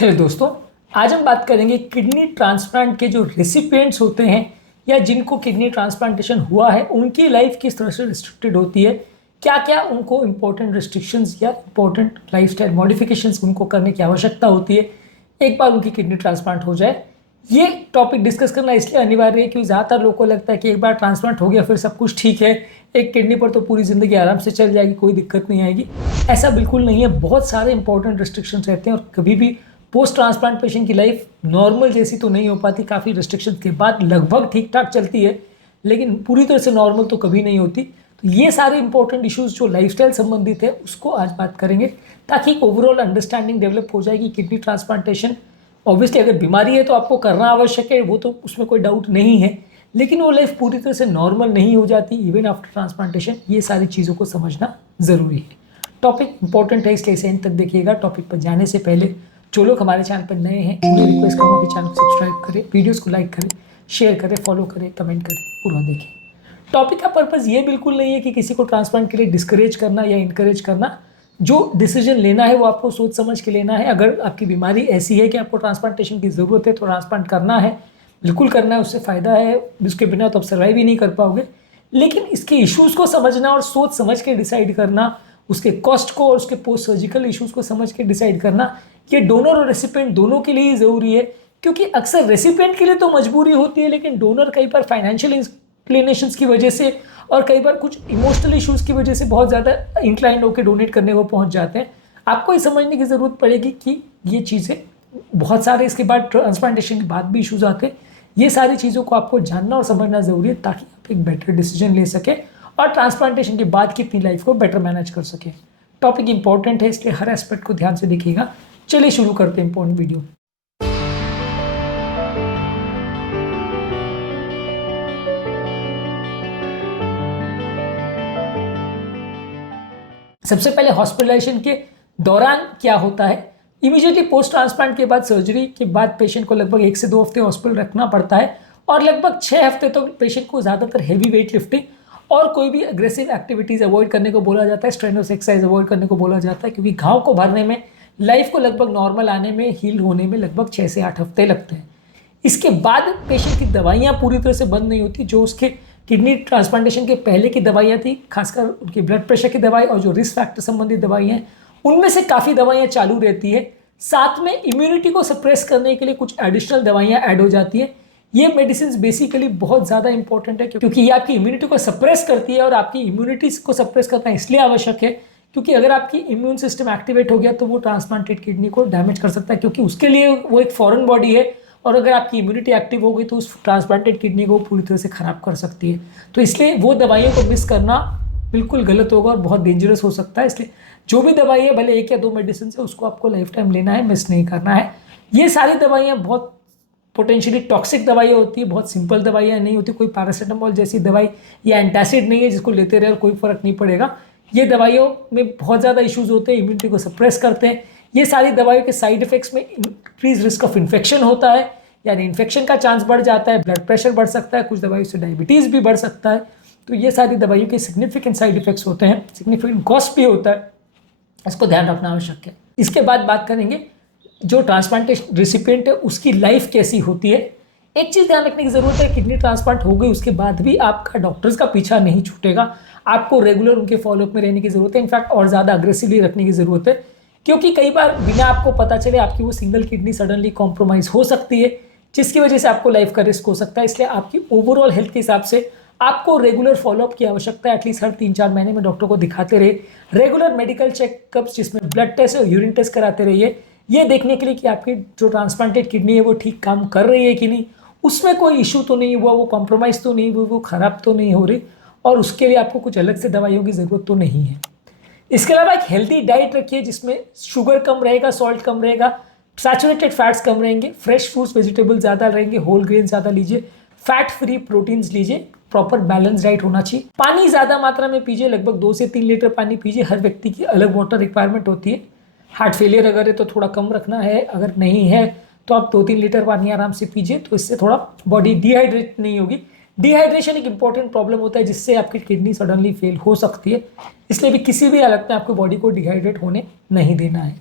Hello दोस्तों, आज हम बात करेंगे किडनी ट्रांसप्लांट के जो रेसिपिएंट्स होते हैं या जिनको किडनी ट्रांसप्लांटेशन हुआ है उनकी लाइफ किस तरह से रिस्ट्रिक्टेड होती है। क्या क्या उनको इंपॉर्टेंट रिस्ट्रिक्शंस या इंपॉर्टेंट लाइफस्टाइल मॉडिफिकेशंस उनको करने की आवश्यकता होती है एक बार उनकी किडनी ट्रांसप्लांट हो जाए। ये टॉपिक डिस्कस करना इसलिए अनिवार्य है क्योंकि ज़्यादातर लोगों को लगता है कि एक बार ट्रांसप्लांट हो गया फिर सब कुछ ठीक है, एक किडनी पर तो पूरी ज़िंदगी आराम से चल जाएगी, कोई दिक्कत नहीं आएगी। ऐसा बिल्कुल नहीं है, बहुत सारे इंपॉर्टेंट रिस्ट्रिक्शंस रहते हैं और कभी भी पोस्ट ट्रांसप्लांट पेशेंट की लाइफ नॉर्मल जैसी तो नहीं हो पाती, काफ़ी रिस्ट्रिक्शन के बाद लगभग ठीक ठाक चलती है, लेकिन पूरी तरह से नॉर्मल तो कभी नहीं होती। तो ये सारे इंपॉर्टेंट इश्यूज जो लाइफस्टाइल संबंधित है उसको आज बात करेंगे ताकि ओवरऑल अंडरस्टैंडिंग डेवलप हो जाएगी। किडनी ट्रांसप्लांटेशन ऑब्वियसली अगर बीमारी है तो आपको करना आवश्यक है, वो तो उसमें कोई डाउट नहीं है, लेकिन वो लाइफ पूरी तरह से नॉर्मल नहीं हो जाती इवन आफ्टर ट्रांसप्लांटेशन। ये सारी चीज़ों को समझना ज़रूरी है। टॉपिक इंपॉर्टेंट है इसलिए एंड तक देखिएगा। टॉपिक पर जाने से पहले जो लोग हमारे चैनल पर नए हैं उन्हें रिक्वेस्ट करूँगा कि चैनल को सब्सक्राइब करें, वीडियोस को लाइक करें, शेयर करें, फॉलो करें, कमेंट करें, पूरा देखें। टॉपिक का पर्पज़ ये बिल्कुल नहीं है कि किसी को ट्रांसप्लांट के लिए डिस्करेज करना या इनकरेज करना। जो डिसीजन लेना है वो आपको सोच समझ के लेना है। अगर आपकी बीमारी ऐसी है कि आपको ट्रांसप्लांटेशन की ज़रूरत है तो ट्रांसप्लांट करना है, बिल्कुल करना है, उससे फ़ायदा है, उसके बिना तो आप सर्वाइव ही नहीं कर पाओगे। लेकिन इसके इश्यूज़ को समझना और सोच समझ के डिसाइड करना, उसके कॉस्ट को और उसके पोस्ट सर्जिकल इश्यूज़ को समझ के डिसाइड करना, ये डोनर और रेसिपिएंट दोनों के लिए ही ज़रूरी है। क्योंकि अक्सर रेसिपिएंट के लिए तो मजबूरी होती है, लेकिन डोनर कई बार फाइनेंशियल इंक्लिनेशंस की वजह से और कई बार कुछ इमोशनल इश्यूज़ की वजह से बहुत ज़्यादा इंक्लाइंड होकर डोनेट करने को पहुंच जाते हैं। आपको ये समझने की ज़रूरत पड़ेगी कि ये चीज़ें बहुत सारे इसके बाद ट्रांसप्लांटेशन के बाद भी इश्यूज़ आते हैं। ये सारी चीज़ों को आपको जानना और समझना ज़रूरी है ताकि आप एक बेटर डिसीजन ले सकें और ट्रांसप्लांटेशन के बाद की अपनी लाइफ को बेटर मैनेज कर सकें। टॉपिक इंपॉर्टेंट है इसलिए हर एस्पेक्ट को ध्यान से देखिएगा। चलिए शुरू करते हैं इंपॉर्टेंट वीडियो। सबसे पहले हॉस्पिटलाइजेशन के दौरान क्या होता है। इमीडिएटली पोस्ट ट्रांसप्लांट के बाद सर्जरी के बाद पेशेंट को लगभग 1 से 2 हफ्ते हॉस्पिटल रखना पड़ता है और लगभग 6 हफ्ते तक पेशेंट को ज़्यादातर हैवी वेट लिफ्टिंग और कोई भी अग्रेसिव एक्टिविटीज़ अवॉइड करने को बोला जाता है, स्ट्रेनस एक्सरसाइज अवॉइड करने को बोला जाता है, क्योंकि घाव को भरने में, लाइफ को लगभग नॉर्मल आने में, हील होने में लगभग 6 से 8 हफ्ते लगते हैं। इसके बाद पेशेंट की दवाइयाँ पूरी तरह से बंद नहीं होती। जो उसके किडनी ट्रांसप्लांटेशन के पहले की दवाइयाँ थी, खासकर उनकी ब्लड प्रेशर की दवाई और जो रिस्क फैक्टर संबंधित दवाइयाँ हैं, उनमें से काफ़ी दवाइयाँ चालू रहती है। साथ में इम्यूनिटी को सप्रेस करने के लिए कुछ एडिशनल दवाइयाँ ऐड हो जाती हैं। ये मेडिसिन बेसिकली बहुत ज़्यादा इंपॉर्टेंट है क्योंकि ये आपकी इम्यूनिटी को सप्रेस करती है और आपकी इम्यूनिटी को सप्रेस करना इसलिए आवश्यक है क्योंकि अगर आपकी इम्यून सिस्टम एक्टिवेट हो गया तो वो ट्रांसप्लांटेड किडनी को डैमेज कर सकता है, क्योंकि उसके लिए वो एक फॉरेन बॉडी है और अगर आपकी इम्यूनिटी एक्टिव हो गई तो उस ट्रांसप्लांटेड किडनी को पूरी तरह से ख़राब कर सकती है। तो इसलिए वो दवाइयों को मिस करना बिल्कुल गलत होगा और बहुत डेंजरस हो सकता है। इसलिए जो भी दवाई है, भले 1 या 2 मेडिसिन से, उसको आपको लाइफ टाइम लेना है, मिस नहीं करना है। ये सारी दवाइयाँ बहुत पोटेंशियली टॉक्सिक दवाइयाँ होती है, बहुत सिंपल दवाइयाँ नहीं होती। कोई पैरासीटामोल जैसी दवाई या एंटासिड नहीं है जिसको लेते रहे और कोई फ़र्क नहीं पड़ेगा। ये दवाइयों में बहुत ज़्यादा इश्यूज़ होते हैं, इम्यूनिटी को सप्रेस करते हैं। ये सारी दवाइयों के साइड इफेक्ट्स में इंक्रीज रिस्क ऑफ इन्फेक्शन होता है, यानी इन्फेक्शन का चांस बढ़ जाता है, ब्लड प्रेशर बढ़ सकता है, कुछ दवाइयों से डायबिटीज़ भी बढ़ सकता है। तो ये सारी दवाइयों के सिग्निफिकेंट साइड इफेक्ट्स होते हैं, सिग्निफिकेंट कॉस्ट भी होता है, इसको ध्यान रखना आवश्यक है। इसके बाद बात करेंगे जो ट्रांसप्लांटेशन रिसिपिएंट है उसकी लाइफ कैसी होती है। एक चीज़ ध्यान रखने की ज़रूरत है, किडनी ट्रांसप्लांट हो गई उसके बाद भी आपका डॉक्टर्स का पीछा नहीं छूटेगा। आपको रेगुलर उनके फॉलोअप में रहने की ज़रूरत है, इनफैक्ट और ज़्यादा अग्रेसिवली रखने की ज़रूरत है, क्योंकि कई बार बिना आपको पता चले आपकी वो सिंगल किडनी सडनली कॉम्प्रोमाइज़ हो सकती है, जिसकी वजह से आपको लाइफ का रिस्क हो सकता है। इसलिए आपकी ओवरऑल हेल्थ के हिसाब से आपको रेगुलर फॉलोअप की आवश्यकता है। एटलीस्ट हर 3-4 महीने में डॉक्टर को दिखाते रहे, रेगुलर मेडिकल चेकअप्स जिसमें ब्लड टेस्ट और यूरिन टेस्ट कराते रहिए, ये देखने के लिए कि आपकी जो ट्रांसप्लांटेड किडनी है वो ठीक काम कर रही है कि नहीं, उसमें कोई इशू तो नहीं हुआ, वो कॉम्प्रोमाइज़ तो नहीं हुई, वो ख़राब तो नहीं हो रही, और उसके लिए आपको कुछ अलग से दवाइयों की ज़रूरत तो नहीं है। इसके अलावा एक हेल्दी डाइट रखिए जिसमें शुगर कम रहेगा, सॉल्ट कम रहेगा, सैचुरेटेड फैट्स कम रहेंगे, फ्रेश फ्रूट्स वेजिटेबल ज़्यादा रहेंगे, होल ग्रेन ज़्यादा लीजिए, फैट फ्री प्रोटीन्स लीजिए, प्रॉपर बैलेंस डाइट होना चाहिए। पानी ज़्यादा मात्रा में पीजिए, लगभग 2 से 3 लीटर पानी पीजिए। हर व्यक्ति की अलग वाटर रिक्वायरमेंट होती है। हार्ट फेलियर अगर है तो थोड़ा कम रखना है, अगर नहीं है तो आप 2-3 लीटर पानी आराम से पीजिए, तो इससे थोड़ा बॉडी डिहाइड्रेट नहीं होगी। डिहाइड्रेशन एक इंपॉर्टेंट प्रॉब्लम होता है जिससे आपकी किडनी सडनली फेल हो सकती है, इसलिए भी किसी भी हालत में आपको बॉडी को डिहाइड्रेट होने नहीं देना है।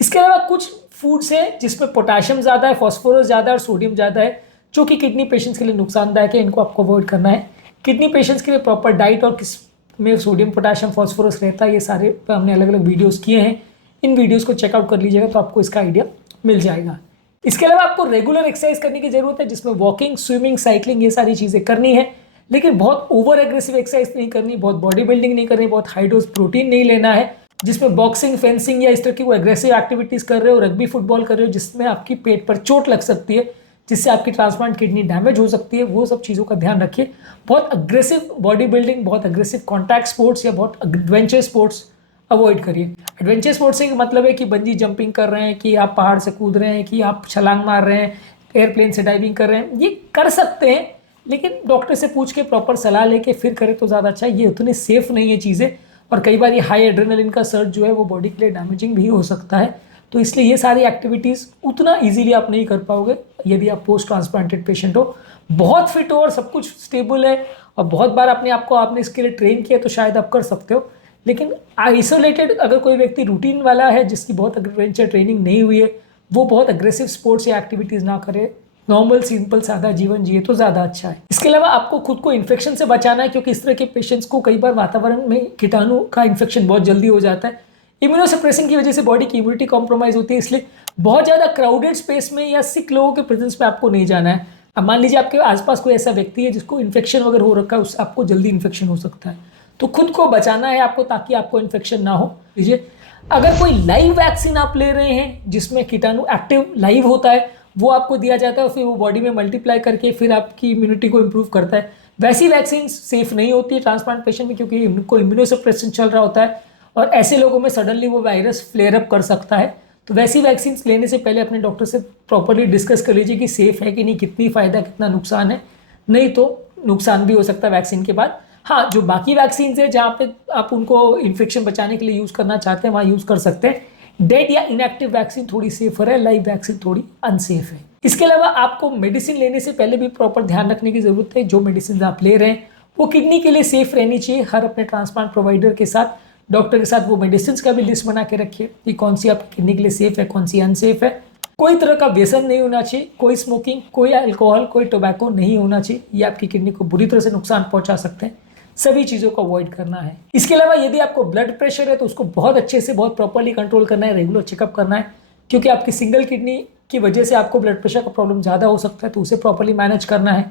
इसके अलावा कुछ फूड्स है जिसमें पोटाशियम ज़्यादा है, फॉस्फोरस ज़्यादा है और सोडियम ज़्यादा है, जो कि किडनी पेशेंट्स के लिए नुकसानदायक है, इनको आपको अवॉइड करना है। किडनी पेशेंट्स के लिए प्रॉपर डाइट और किस में सोडियम पोटाशियम फॉस्फोरस रहता है, ये सारे पे हमने अलग अलग वीडियोस किए हैं। इन वीडियोस को चेकआउट कर लीजिएगा तो आपको इसका आइडिया मिल जाएगा। इसके अलावा आपको रेगुलर एक्सरसाइज करने की जरूरत है, जिसमें वॉकिंग, स्विमिंग, साइकिलिंग ये सारी चीज़ें करनी है, लेकिन बहुत ओवर एग्रेसिव एक्सरसाइज नहीं करनी, बहुत बॉडी बिल्डिंग नहीं करनी, बहुत हाई डोज प्रोटीन नहीं लेना है, जिसमें बॉक्सिंग, फेंसिंग या इस तरह की वो एग्रेसिव एक्टिविटीज़ कर रहे हो, रग्बी फुटबॉल कर रहे हो जिसमें आपकी पेट पर चोट लग सकती है, जिससे आपकी ट्रांसप्लांट किडनी डैमेज हो सकती है, वो सब चीज़ों का ध्यान रखिए। बहुत अग्रेसिव बॉडी बिल्डिंग, बहुत अग्रेसिव कॉन्टैक्ट स्पोर्ट्स या बहुत एडवेंचर स्पोर्ट्स अवॉइड करिए। एडवेंचर स्पोर्ट्स से मतलब है कि बंजी जंपिंग कर रहे हैं, कि आप पहाड़ से कूद रहे हैं, कि आप छलांग मार रहे हैं, एयरप्लेन से डाइविंग कर रहे हैं, ये कर सकते हैं, लेकिन डॉक्टर से पूछ के प्रॉपर सलाह लेके फिर करें तो ज़्यादा अच्छा है। ये उतनी सेफ नहीं है चीज़ें, और कई बार ये हाई एड्रेनलिन का सर्ज जो है वो बॉडी के लिए डैमेजिंग भी हो सकता है, तो इसलिए ये सारी एक्टिविटीज़ उतना ईजिली आप नहीं कर पाओगे यदि आप पोस्ट ट्रांसप्लांटेड पेशेंट हो। बहुत फिट हो और सब कुछ स्टेबल है और बहुत बार अपने आप को आपने इसके लिए ट्रेन किया तो शायद आप कर सकते हो, लेकिन आइसोलेटेड अगर कोई व्यक्ति रूटीन वाला है जिसकी बहुत एडवेंचर ट्रेनिंग नहीं हुई है, वो बहुत अग्रेसिव स्पोर्ट्स या एक्टिविटीज़ ना करे, नॉर्मल सिंपल सादा जीवन जिए तो ज़्यादा अच्छा है। इसके अलावा आपको खुद को इन्फेक्शन से बचाना है, क्योंकि इस तरह के पेशेंट्स को कई बार वातावरण में कीटाणु का इन्फेक्शन बहुत जल्दी हो जाता है। इम्यूनोसप्रेसिंग की वजह से बॉडी की इम्यूनिटी कॉम्प्रोमाइज़ होती है, इसलिए बहुत ज़्यादा क्राउडेड स्पेस में या सिक लोगों के प्रेजेंस में आपको नहीं जाना है। अब मान लीजिए आपके आसपास कोई ऐसा व्यक्ति है जिसको इन्फेक्शन वगैरह हो रखा है, उससे आपको जल्दी इन्फेक्शन हो सकता है, तो खुद को बचाना है आपको ताकि आपको इन्फेक्शन ना हो। लीजिए, अगर कोई लाइव वैक्सीन आप ले रहे हैं जिसमें कीटाणु एक्टिव लाइव होता है, वो आपको दिया जाता है और फिर वो बॉडी में मल्टीप्लाई करके फिर आपकी इम्यूनिटी को इम्प्रूव करता है, वैसी वैक्सीन सेफ नहीं होती है ट्रांसप्लांट पेशेंट में, क्योंकि उनको इम्यूनोसप्रेशन चल रहा होता है और ऐसे लोगों में सडनली वो वायरस फ्लेयर अप कर सकता है। तो वैसी वैक्सीन लेने से पहले अपने डॉक्टर से प्रॉपरली डिस्कस कर लीजिए कि सेफ है कि नहीं, कितनी फ़ायदा कितना नुकसान है, नहीं तो नुकसान भी हो सकता है वैक्सीन के बाद। हाँ, जो बाकी वैक्सीन है जहाँ पे आप उनको इन्फेक्शन बचाने के लिए यूज़ करना चाहते हैं वहाँ यूज़ कर सकते हैं। डेड या इनएक्टिव वैक्सीन थोड़ी सेफर है, लाइव वैक्सीन थोड़ी अनसेफ है। इसके अलावा आपको मेडिसिन लेने से पहले भी प्रॉपर ध्यान रखने की ज़रूरत है, जो मेडिसिन आप ले रहे हैं वो किडनी के लिए सेफ रहनी चाहिए। हर अपने ट्रांसप्लांट प्रोवाइडर के साथ, डॉक्टर के साथ वो मेडिसिन का भी लिस्ट बना के रखिए कि कौन सी आपकी किडनी के लिए सेफ है, कौन सी अनसेफ है। कोई तरह का व्यसन नहीं होना चाहिए, कोई स्मोकिंग, कोई अल्कोहल, कोई टोबैको नहीं होना चाहिए, ये आपकी किडनी को बुरी तरह से नुकसान पहुंचा सकते हैं। सभी चीज़ों को अवॉइड करना है। इसके अलावा यदि आपको ब्लड प्रेशर है तो उसको बहुत अच्छे से, बहुत प्रॉपर्ली कंट्रोल करना है, रेगुलर चेकअप करना है, क्योंकि आपकी सिंगल किडनी की वजह से आपको ब्लड प्रेशर का प्रॉब्लम ज़्यादा हो सकता है, तो उसे प्रॉपर्ली मैनेज करना है।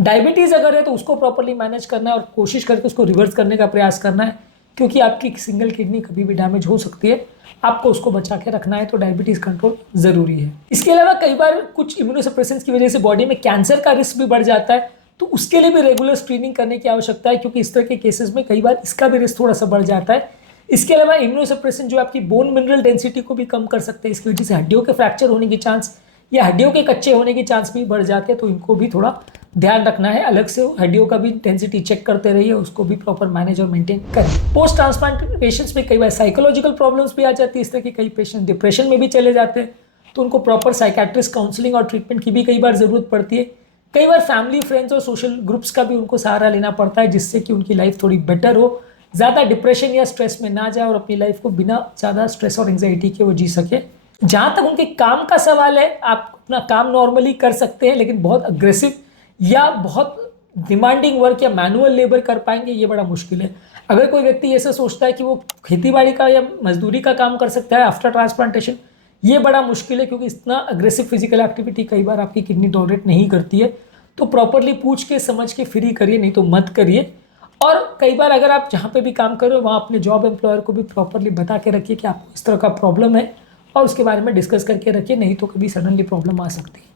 डायबिटीज़ अगर है तो उसको प्रॉपर्ली मैनेज करना है और कोशिश करके उसको रिवर्स करने का प्रयास करना है, क्योंकि आपकी सिंगल किडनी कभी भी डैमेज हो सकती है, आपको उसको बचा के रखना है, तो डायबिटीज़ कंट्रोल ज़रूरी है। इसके अलावा कई बार कुछ इम्यूनोसप्रेसेंस की वजह से बॉडी में कैंसर का रिस्क भी बढ़ जाता है, तो उसके लिए भी रेगुलर स्क्रीनिंग करने की आवश्यकता है, क्योंकि इस तरह के केसेस में कई बार इसका भी रिस्क थोड़ा सा बढ़ जाता है। इसके अलावा इम्यूनोसप्रेसेंट जो आपकी बोन मिनरल डेंसिटी को भी कम कर सकते हैं, इसकी वजह से हड्डियों के फ्रैक्चर होने की चांस या हड्डियों के कच्चे होने की चांस भी बढ़ जाते हैं, तो इनको भी थोड़ा ध्यान रखना है। अलग से हड्डियों का भी डेंसिटी चेक करते रहिए, उसको भी प्रॉपर मैनेज और मेंटेन करें। पोस्ट ट्रांसप्लांट पेशेंट्स में कई बार साइकोलॉजिकल प्रॉब्लम्स भी आ जाती है, इस तरह के कई पेशेंट डिप्रेशन में भी चले जाते हैं, तो उनको प्रॉपर साइकेट्रिस्ट काउंसलिंग और ट्रीटमेंट की भी कई बार ज़रूरत पड़ती है। कई बार फैमिली, फ्रेंड्स और सोशल ग्रुप्स का भी उनको सहारा लेना पड़ता है, जिससे कि उनकी लाइफ थोड़ी बेटर हो, ज़्यादा डिप्रेशन या स्ट्रेस में ना जाए और अपनी लाइफ को बिना ज़्यादा स्ट्रेस और एंग्जाइटी के वो जी सके। जहाँ तक उनके काम का सवाल है, आप अपना काम नॉर्मली कर सकते हैं, लेकिन बहुत अग्रेसिव या बहुत डिमांडिंग वर्क या मैनुअल लेबर कर पाएंगे, ये बड़ा मुश्किल है। अगर कोई व्यक्ति ऐसा सोचता है कि वो खेतीबाड़ी का या मजदूरी का काम कर सकता है आफ्टर ट्रांसप्लांटेशन, ये बड़ा मुश्किल है, क्योंकि इतना अग्रेसिव फिजिकल एक्टिविटी कई बार आपकी किडनी टॉलरेट नहीं करती है। तो प्रॉपरली पूछ के समझ के फिर ही करिए, नहीं तो मत करिए। और कई बार अगर आप जहाँ पे भी काम कर रहे हो वहाँ अपने जॉब एम्प्लॉयर को भी प्रॉपरली बता के रखिए कि आपको इस तरह का प्रॉब्लम है, और उसके बारे में डिस्कस करके रखिए, नहीं तो कभी सडनली प्रॉब्लम आ सकती है।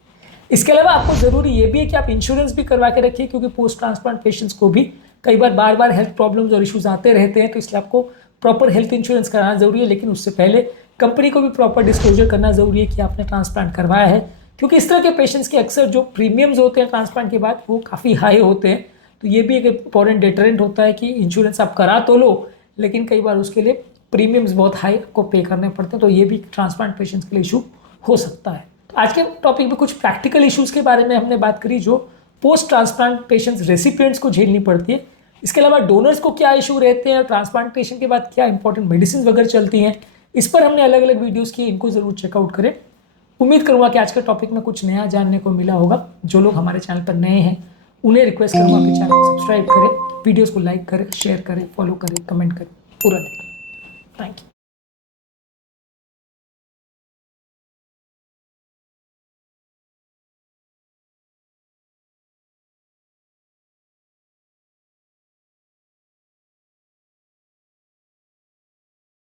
इसके अलावा आपको ज़रूरी ये भी है कि आप इंश्योरेंस भी करवा के रखिए, क्योंकि पोस्ट ट्रांसप्लांट पेशेंट्स को भी कई बार हेल्थ प्रॉब्लम्स और इश्यूज आते रहते हैं, तो इसलिए आपको प्रॉपर हेल्थ इंश्योरेंस कराना ज़रूरी है। लेकिन उससे पहले कंपनी को भी प्रॉपर डिस्क्लोजर करना ज़रूरी है कि आपने ट्रांसप्लांट करवाया है, क्योंकि इस तरह के पेशेंट्स के अक्सर जो प्रीमियम्स होते हैं ट्रांसप्लांट के बाद वो काफ़ी हाई होते हैं। तो ये भी एक इंपॉर्टेंट डिटरेंट होता है कि इंश्योरेंस आप करा तो लो, लेकिन कई बार उसके लिए प्रीमियम्स बहुत हाई आपको पे करने पड़ते हैं, तो ये भी ट्रांसप्लांट पेशेंट्स के लिए इशू हो सकता है। तो आज के टॉपिक में कुछ प्रैक्टिकल इश्यूज़ के बारे में हमने बात करी, जो पोस्ट ट्रांसप्लांट पेशेंट्स रेसिपिएंट्स को झेलनी पड़ती है। इसके अलावा डोनर्स को क्या इशू रहते हैं, ट्रांसप्लांटेशन के बाद क्या इंपॉर्टेंट मेडिसिन वगैरह चलती हैं, इस पर हमने अलग अलग वीडियोज़ की, इनको ज़रूर चेकआउट करें। उम्मीद करूँगा कि आज के टॉपिक में कुछ नया जानने को मिला होगा। जो लोग हमारे चैनल पर नए हैं उन्हें रिक्वेस्ट करूँगा कि चैनल को सब्सक्राइब करें, वीडियोज़ को लाइक करें, शेयर करें, फॉलो करें, कमेंट करें, पूरा देखें। Thank you.